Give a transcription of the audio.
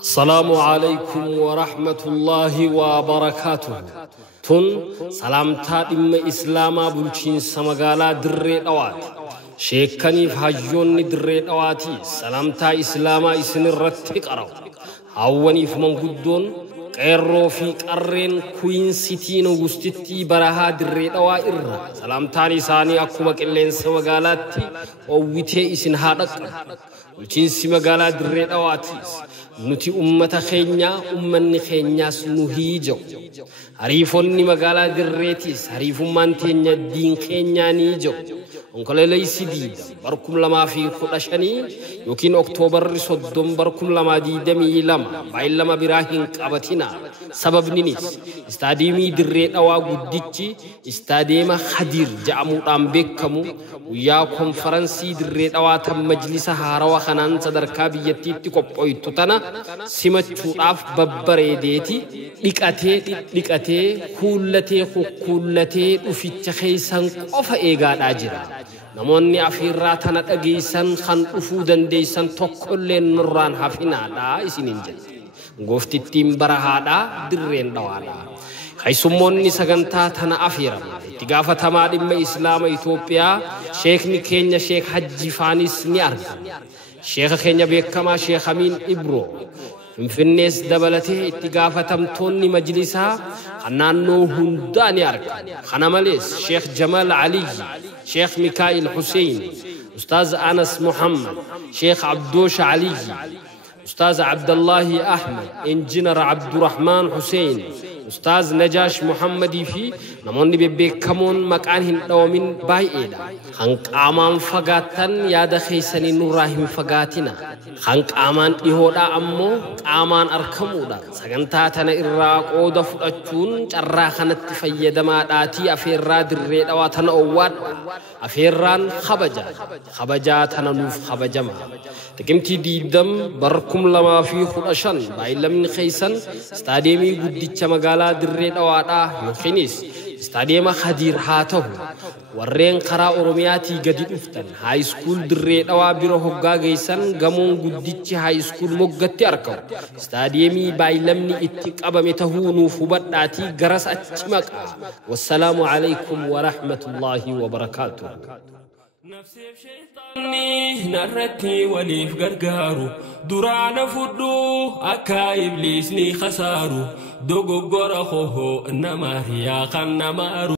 السلام عليكم ورحمة الله وبركاته. تون سلامتا دم إسلاما بلشين سمغالا دري دوات شيكاني فهجوني دري دواتي سلامتا إسلاما إسن الرتك أراو هاواني فمن قدون قيرو في قرين كوين سيتين وغستتي براها دري دوا إرها سلامتاني ساني أكوبك اللين سمغالاتي وويتي إسن هادك بلشين سمغالا دري دواتيس nuti ummata keenya ummanni keenyaas nu hiijo hariifonni magaalaa dirreetis hariifummaan teenya diin keenyaa ni hiijo onkoleeleysi diida barkum lamaa fi 15 yookiin oktoobarri 30 barkum lamaa 22 baay'ilama biraa hin qabatina sababninis istaadiyeemii dirree dhawaa guddichi istaadiyeema Khadir jedhamuudhaan beekamu guyyaa konferansii dirree dhawaa tan majlisa haarawaa kanaan sadarkaa biyyattiitti qophooytu tana simachuudhaaf babbareedeeti dhiqatee kuullatee dhuficha keessan qofa eegaadhaa jira namoonni afiirraa tana dhageessan kan dhufuu dandeessan tokkollee nurraan hafinaadhaa isiniin jedhe gooftittiin barahaadhaa dirreen dhawaadhaa haysummoonni sagantaa tana afiiraman itti gaafatamaa dhimma islaama Itoophiyaa sheekni keenya sheek Hajji Faanis ni argama sheekha keenya beekamaa sheek Amiin Ibro finfinnees dabalatee itti gaafatamtoonni majlisaa naannoo hundaa ni argamu kana malees sheek Jamal Ali sheek Mikaa'il Hussein ustaaz Anas Muhammad sheek Abdoosh Ali أستاذ عبد الله أحمد إنجنر عبد الرحمن حسين أستاذ نجاش محمدي في نموني ببكمون مكانهن دومين بايئدا خنق آمان فقاتن ياد خيساني نوراهم فقاتنا خنق آمان إهودا أمو آمان أركمودا سغنتاتنا إراق أودا فلأجون جراخانت فيدما داتي أفيرا دريد واتنا أواد أفيران خبجاتنا نوف خبجما تكمتي ديدم بركم لما في خلاشان بايلمن خيسان استاديمي قدتش مغالا درين أوادا يوخينيس استاديما خدير هاتو ورين قرا أورومياتي قدي افتن هاي سكول درين أوا بيرو هقا غيسان غمون قدتش هاي سكول مقتي أركو استاديمي بايلمني اتك أبامتهونو فباداتي غرس اتمك والسلام عليكم ورحمة الله وبركاته نفسي بشيطاني نرتي وليف غرغارو درانا فدو أكا إبليسني خسارو دوغو غورا خوهو إنما هي خنمارو